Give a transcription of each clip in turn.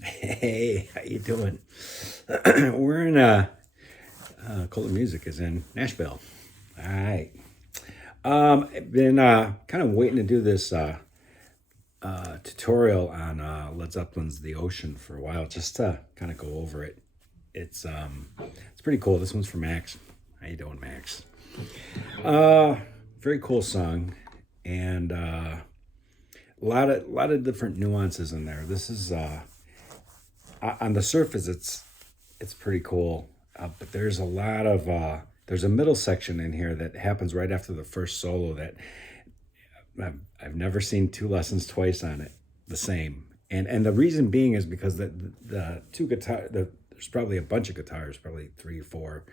Hey, how you doing? We're in Colton Music is in Nashville. All right. I've been kind of waiting to do this tutorial on Led Zeppelin's The Ocean for a while, just to kind of go over it. It's pretty cool. This one's for Max. How you doing, Max? Very cool song, and a lot of different nuances in there. This is on the surface, it's pretty cool, but there's a middle section in here that happens right after the first solo that I've never seen two lessons twice on it the same. And the reason being is because the two there's probably a bunch of guitars, probably three or four,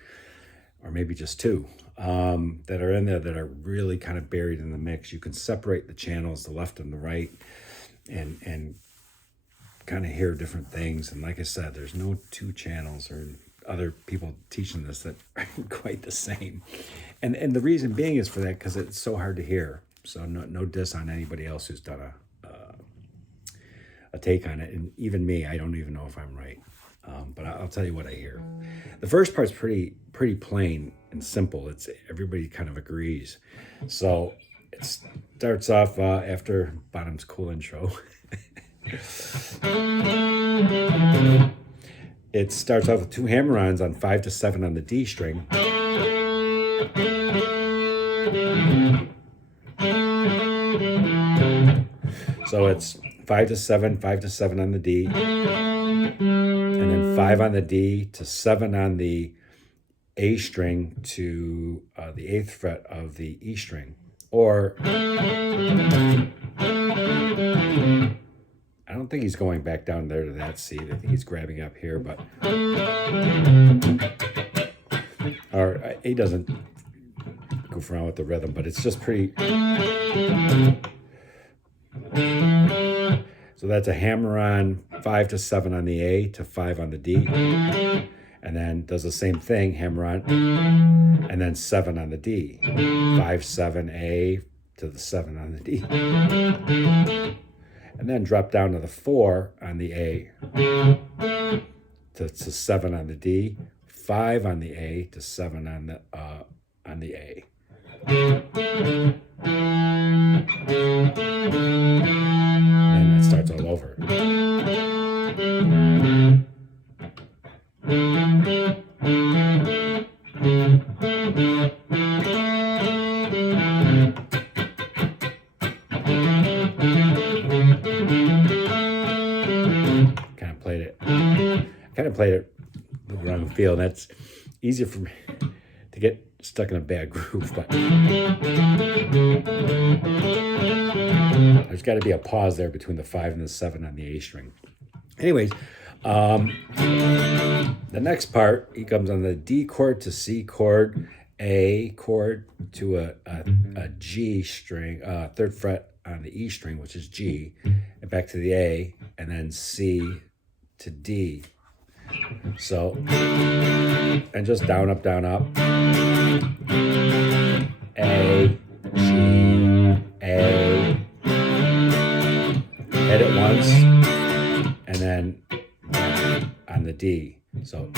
or maybe just two, that are in there that are really kind of buried in the mix. You can separate the channels, the left and the right, and kind of hear different things. And like I said, there's no two channels or other people teaching this that are quite the same. And the reason being is for that, because it's so hard to hear. So no diss on anybody else who's done a take on it. And even me, I don't even know if I'm right. But I'll tell you what I hear. The first part's pretty plain and simple. It's everybody kind of agrees. So it starts off after Bottom's cool intro. It starts off with two hammer-ons on 5 to 7 on the D string. So it's 5 to 7, 5 to 7 on the D, and then 5 on the D to 7 on the A string to the 8th fret of the E string. Or I don't think he's going back down there to that C. I think he's grabbing up here, but or he doesn't goof around with the rhythm, but it's just pretty. So that's a hammer on 5 to 7 on the A to 5 on the D, and then does the same thing, hammer on, and then 7 on the D, 5 7 A to the 7 on the D. And then drop down to the 4 on the A to 7 on the D, 5 on the A to 7 on the A. And it starts all over. Kind of played it the wrong feel, and that's easier for me to get stuck in a bad groove, but there's got to be a pause there between the 5 and the 7 on the A string. Anyways, the next part, he comes on the D chord to C chord, A chord to a G string, 3rd fret on the E string, which is G, and back to the A, and then C to D. So, and just down, up, A, G, A, hit it once, and then on the D. So,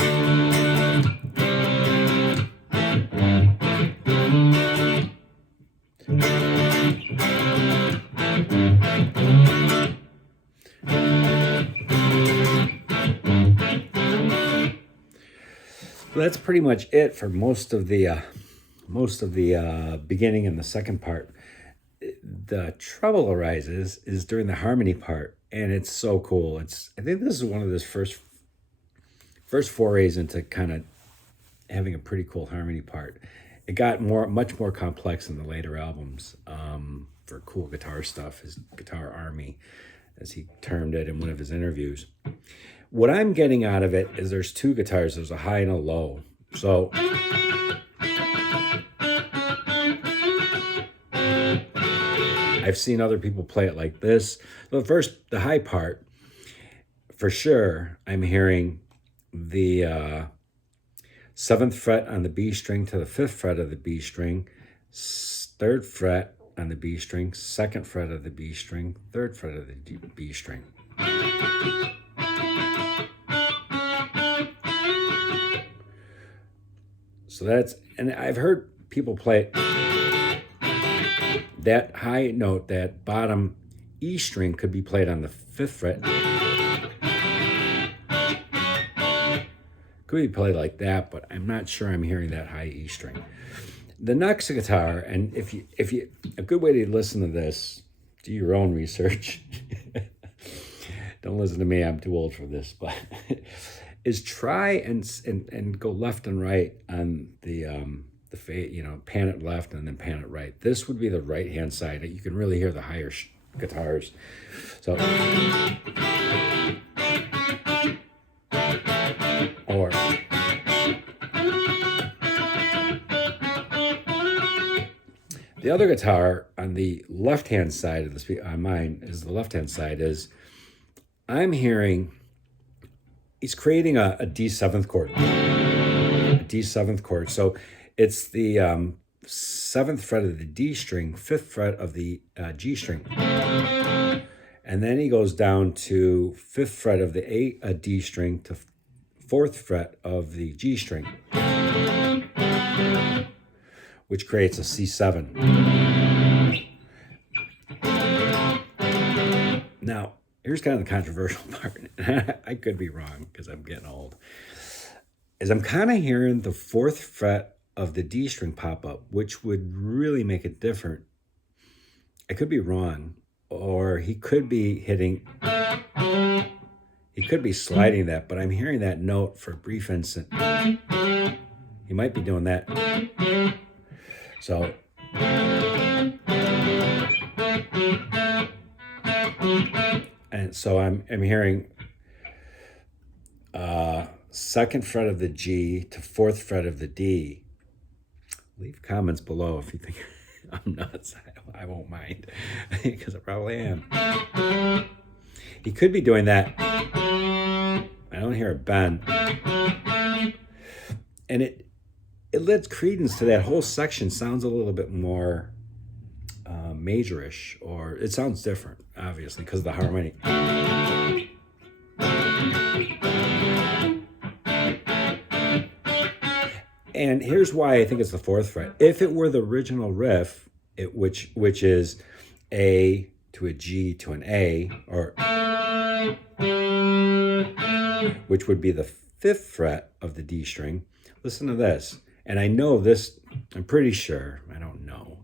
that's pretty much it for most of the beginning and the second part. The trouble arises is during the harmony part, and it's so cool. I think this is one of his first forays into kind of having a pretty cool harmony part. It got much more complex in the later albums for cool guitar stuff. His guitar army, as he termed it in one of his interviews. What I'm getting out of it is there's two guitars. There's a high and a low. So I've seen other people play it like this. The high part, for sure, I'm hearing the 7th fret on the B string to the 5th fret of the B string, 3rd fret on the B string, 2nd fret of the B string, 3rd fret of the B string. So that's, and I've heard people play that high note, that bottom E string could be played on the 5th fret. Could be played like that, but I'm not sure I'm hearing that high E string. The next guitar, and if you, a good way to listen to this, do your own research. Don't listen to me, I'm too old for this, but is try and go left and right on the pan it left and then pan it right. This would be the right hand side. You can really hear the higher guitars. So, or the other guitar on the left hand side of the speaker, on mine is the left hand side, is I'm hearing he's creating a D7th chord. A D7th chord. So it's the 7th fret of the D string, 5th fret of the G string. And then he goes down to 5th fret of the D string to 4th fret of the G string, which creates a C7. Now, here's kind of the controversial part. I could be wrong because I'm getting old. Is I'm kind of hearing the 4th fret of the D string pop up, which would really make it different. I could be wrong, or he could be hitting, he could be sliding that, but I'm hearing that note for a brief instant. He might be doing that. So, and so I'm hearing 2nd fret of the G to 4th fret of the D. Leave comments below if you think I'm nuts. I won't mind, because I probably am. He could be doing that. I don't hear a bend. And it lends credence to that whole section. Sounds a little bit more majorish, or it sounds different, obviously, because of the harmony. And here's why I think it's the 4th fret. If it were the original riff, which is A to a G to an A, or which would be the 5th fret of the D string. Listen to this. And I know this, I'm pretty sure, I don't know.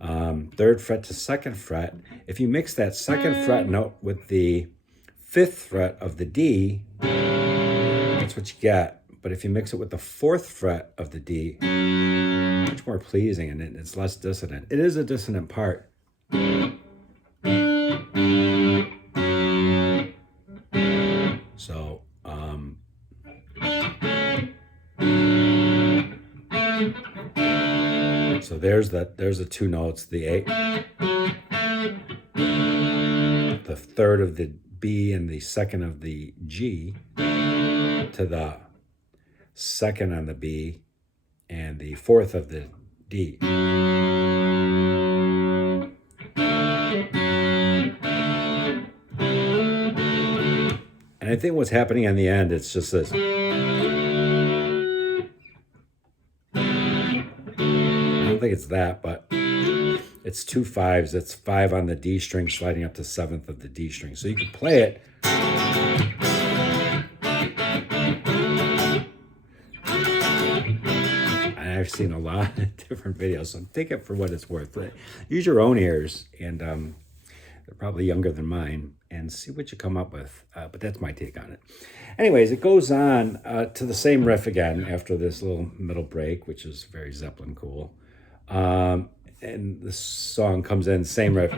3rd fret to 2nd fret. If you mix that 2nd fret note with the 5th fret of the D, that's what you get. But if you mix it with the 4th fret of the D, much more pleasing, and it's less dissonant. It is a dissonant part. So, so there's the two notes, the A, the 3rd of the B and the 2nd of the G, to the 2nd on the B and the 4th of the D. And I think what's happening in the end, it's just this. I don't think it's that, but it's 2 5s. It's 5 on the D string sliding up to 7th of the D string. So you can play it. I've seen a lot of different videos, so take it for what it's worth. Use your own ears, and they're probably younger than mine, and see what you come up with. But that's my take on it. Anyways, it goes on to the same riff again after this little middle break, which is very Zeppelin cool. And the song comes in, same riff.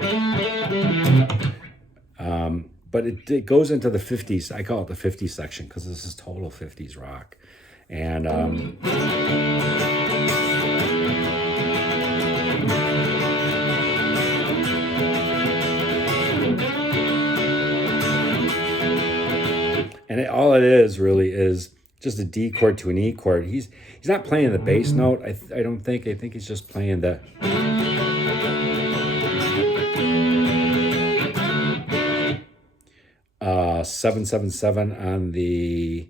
But it goes into the 50s. I call it the 50s section because this is total 50s rock. And all it is really is just a D chord to an E chord. He's not playing the bass note. I don't think. I think he's just playing the. 777 on the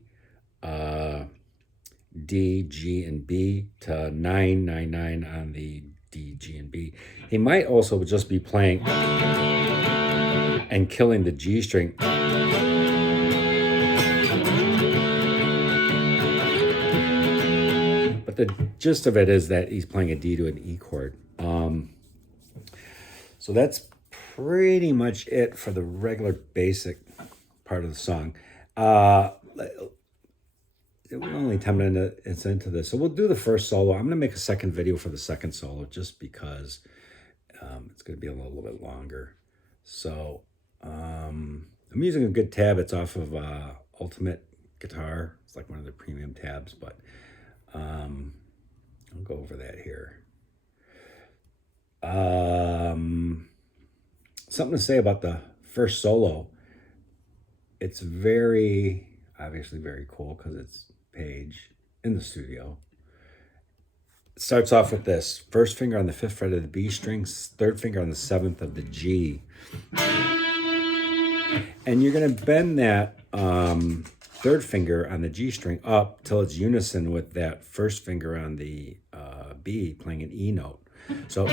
D, G, and B to 999 on the D, G, and B. He might also just be playing and killing the G string. But the gist of it is that he's playing a D to an E chord. So that's pretty much it for the regular basic part of the song. We're only 10 minutes into this. So we'll do the first solo. I'm going to make a second video for the second solo just because it's going to be a little bit longer. So I'm using a good tab. It's off of Ultimate Guitar. It's like one of the premium tabs, but I'll go over that here. Something to say about the first solo. It's obviously very cool because it's Page in the studio. It starts off with this. First finger on the 5th fret of the B string, third finger on the 7th of the G. And you're going to bend that third finger on the G string up till it's unison with that first finger on the B playing an E note. So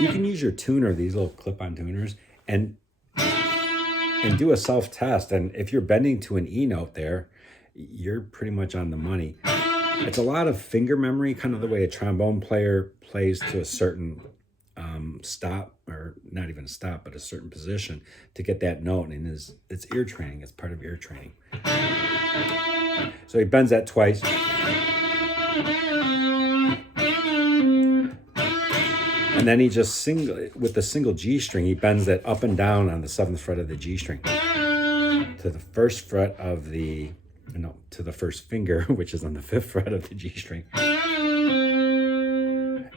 you can use your tuner, these little clip-on tuners, and do a self-test. And if you're bending to an E note there, you're pretty much on the money. It's a lot of finger memory, kind of the way a trombone player plays to a certain stop, or not even a stop, but a certain position to get that note. And it's ear training. It's part of ear training. So he bends that twice. And then he just with the single G string, he bends that up and down on the 7th fret of the G string to the first fret of to the first finger, which is on the 5th fret of the G string.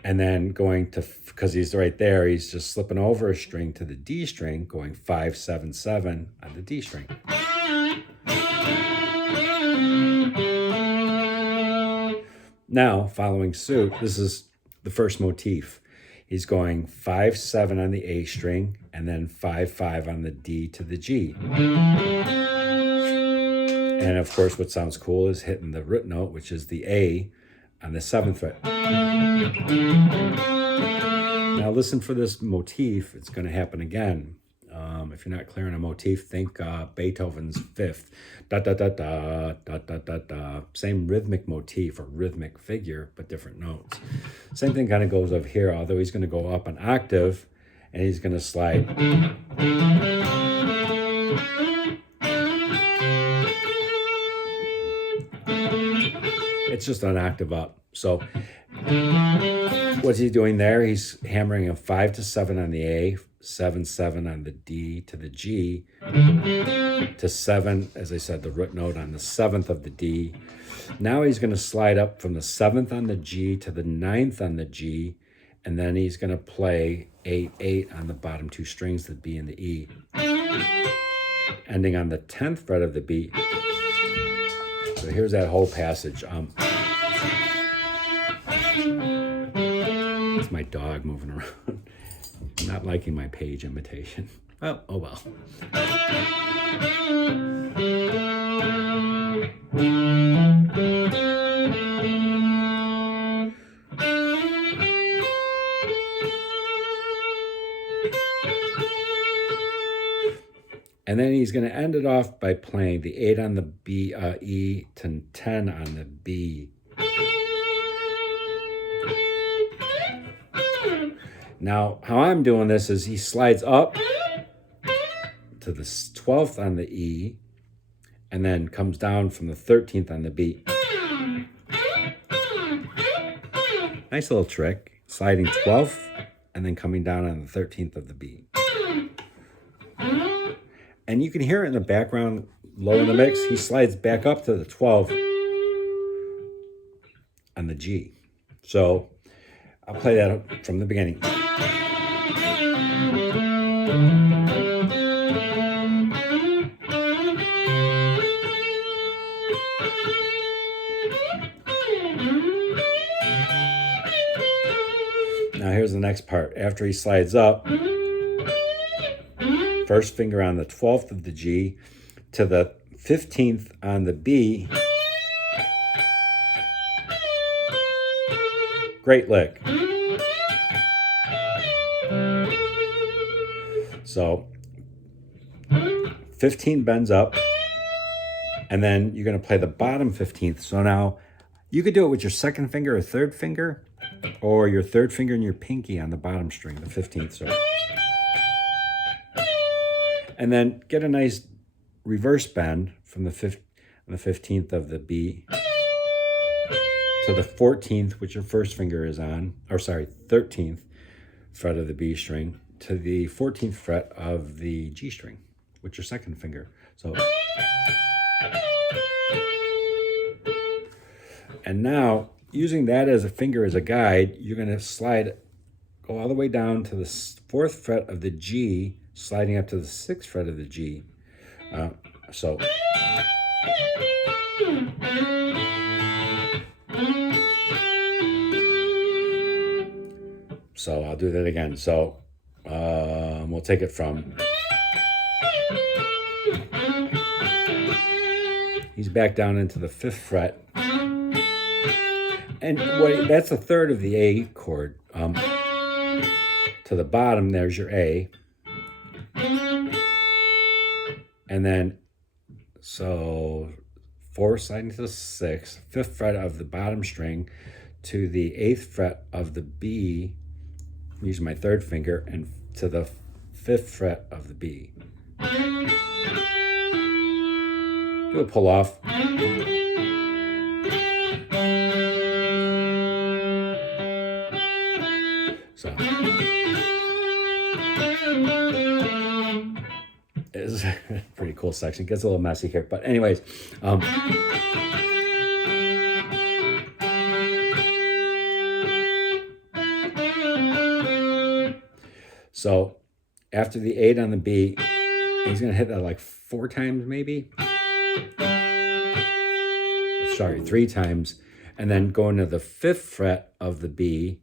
And then going to, because he's right there, he's just slipping over a string to the D string, going 5, 7, 7 on the D string. Now, following suit, this is the first motif. He's going 5, 7 on the A string, and then 5, 5 on the D to the G. And of course, what sounds cool is hitting the root note, which is the A on the 7th fret. Now listen for this motif. It's going to happen again. If you're not clear on a motif, think Beethoven's Fifth. Da da da da da da da da. Same rhythmic motif or rhythmic figure, but different notes. Same thing kind of goes over here, although he's going to go up an octave and he's going to slide. It's just an octave up. So what's he doing there? He's hammering a 5 to 7 on the A, 7, 7 on the D to the G, to 7, as I said, the root note on the 7th of the D. Now he's going to slide up from the 7th on the G to the 9th on the G, and then he's going to play 8, 8 on the bottom two strings, the B and the E, ending on the 10th fret of the B. So here's that whole passage. It's my dog moving around. Not liking my Page imitation. Well, oh well. And then he's going to end it off by playing the 8 on the B, E to 10 on the B. Now, how I'm doing this is he slides up to the 12th on the E and then comes down from the 13th on the B. Nice little trick. Sliding 12th and then coming down on the 13th of the B. And you can hear it in the background, low in the mix. He slides back up to the 12th on the G. So I'll play that from the beginning. Now here's the next part. After he slides up, first finger on the 12th of the G to the 15th on the B. Great lick. So 15 bends up, and then you're going to play the bottom 15th. So now you could do it with your second finger or third finger, or your third finger and your pinky on the bottom string, the 15th. So, and then get a nice reverse bend from the 15th of the B to the 14th, which your first finger is on, or sorry, 13th fret of the B string, to the 14th fret of the G string with your second finger. So, and now using that as a finger as a guide, you're going to go all the way down to the 4th fret of the G, sliding up to the 6th fret of the G. So I'll do that again. So we'll take it from, he's back down into the 5th fret. And that's a third of the A chord. To the bottom, there's your A. And then, so 4 sliding to the 6th, 5th fret of the bottom string to the 8th fret of the B, using my third finger, and to the 5th fret of the B. Do a pull off. So it's a pretty cool section. It gets a little messy here, but anyways, so after the 8 on the B, he's gonna hit that like 4 times maybe. Sorry, 3 times, and then go into the 5th fret of the B.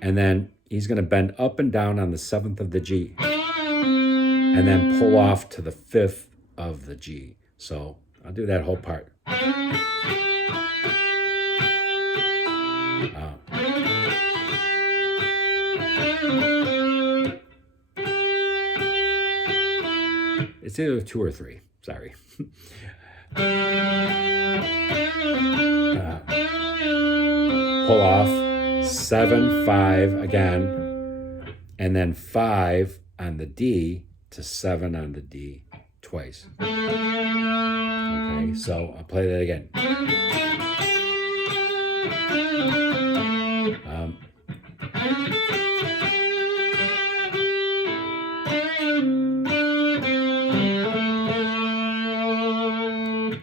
And then he's going to bend up and down on the 7th of the G, and then pull off to the 5th of the G. So I'll do that whole part. It's either 2 or 3. Sorry. Pull off. 7, 5 again, and then 5 on the D to 7 on the D twice. Okay, so I'll play that again.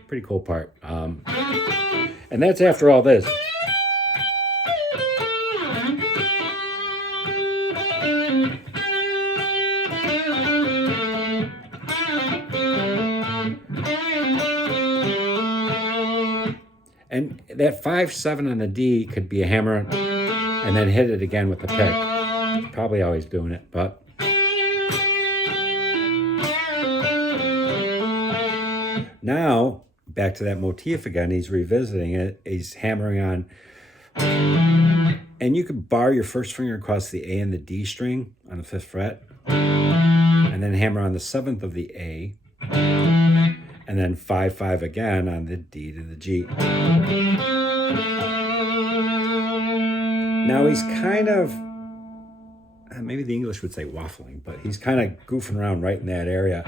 Pretty cool part. And that's after all this. And that 5, 7 on the D could be a hammer and then hit it again with the pick. Probably always doing it, but. Now, back to that motif again, he's revisiting it. He's hammering on. And you could bar your first finger across the A and the D string on the 5th fret. And then hammer on the 7th of the A. And then 5, 5 again on the D to the G. Now he's kind of, maybe the English would say waffling, but he's kind of goofing around right in that area.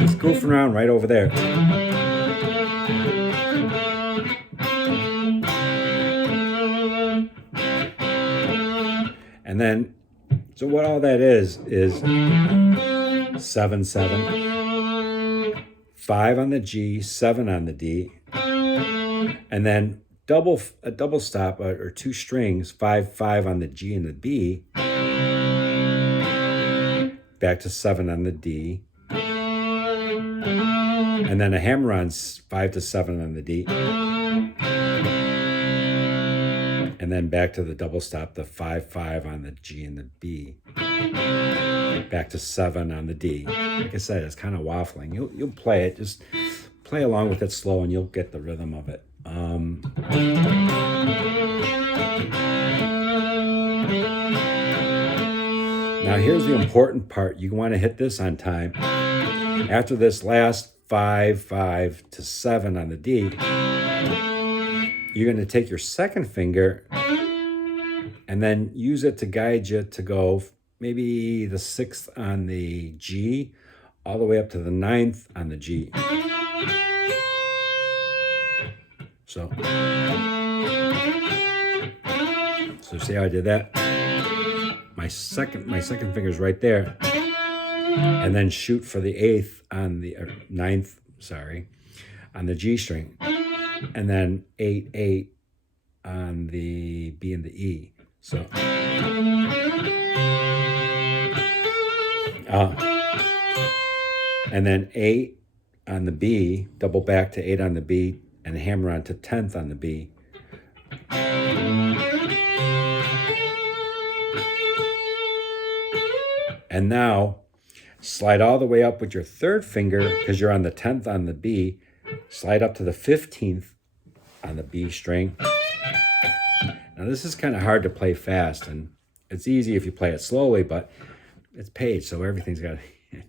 He's goofing around right over there. And then, so what all that is 7, 7, 5 on the G, 7 on the D, and then a double stop or 2 strings, 5, 5 on the G and the B, back to 7 on the D, and then a hammer on 5 to 7 on the D, and and then back to the double stop, the 5/5 on the G and the B, back to 7 on the D. Like I said, it's kind of waffling. You'll play it, just play along with it slow, and you'll get the rhythm of it. Now here's the important part. You want to hit this on time. After this last 5/5 to 7 on the D, you're going to take your second finger and then use it to guide you to go maybe the 6th on the G all the way up to the 9th on the G. So see how I did that? My second finger's right there, and then shoot for the 8th on the 9th, sorry, on the G string, and then 8/8 on the B and the E. So, and then 8 on the B, double back to 8 on the B, and hammer on to 10th on the B. And now slide all the way up with your third finger, because you're on the 10th on the B, slide up to the 15th on the B string. Now this is kind of hard to play fast, and it's easy if you play it slowly, but it's Page, so everything's got to,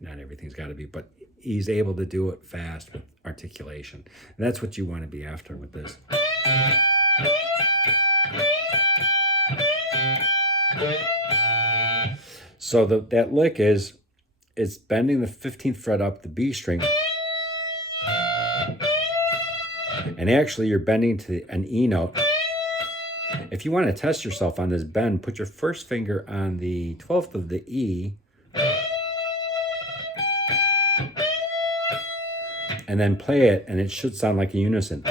not everything's got to be, but he's able to do it fast with articulation. And that's what you want to be after with this. So that lick is, it's bending the 15th fret up the B string, and actually you're bending to an E note. If you want to test yourself on this bend, put your first finger on the 12th of the E, and then play it, and it should sound like a unison.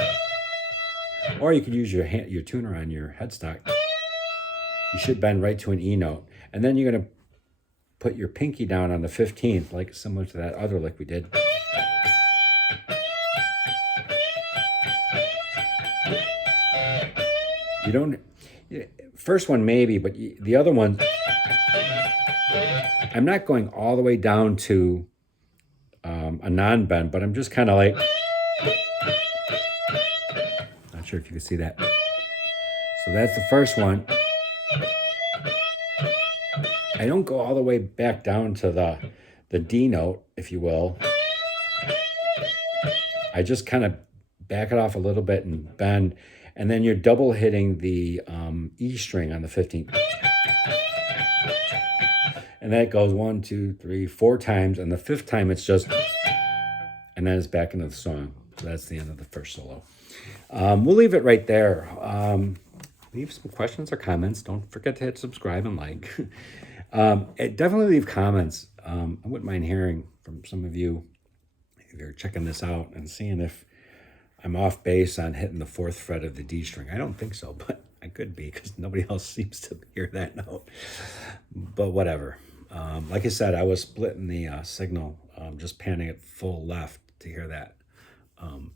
Or you could use your tuner on your headstock. You should bend right to an E note, and then you're going to put your pinky down on the 15th, like similar to that other lick we did. You don't, first one maybe, but the other one, I'm not going all the way down to a non-bend, but I'm just kind of like, not sure if you can see that. So that's the first one. I don't go all the way back down to the D note, if you will. I just kind of back it off a little bit and bend, and then you're double hitting the E string on the 15th. And that goes 1, 2, 3, 4 times, and the 5th time it's just, and then it's back into the song. So that's the end of the first solo. We'll leave it right there. Leave some questions or comments. Don't forget to hit subscribe and like. Definitely leave comments. I wouldn't mind hearing from some of you if you're checking this out and seeing if I'm off base on hitting the 4th fret of the D string. I don't think so, but I could be, because nobody else seems to hear that note. But whatever. Like I said, I was splitting the signal, just panning it full left to hear that.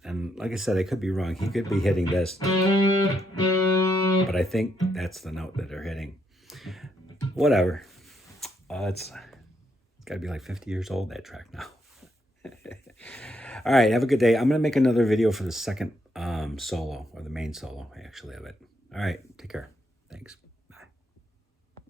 And like I said, I could be wrong. He could be hitting this, but I think that's the note that they're hitting. Whatever. It's got to be like 50 years old, that track now. All right, have a good day. I'm going to make another video for the second solo, or the main solo, actually, of it. All right, take care. Thanks.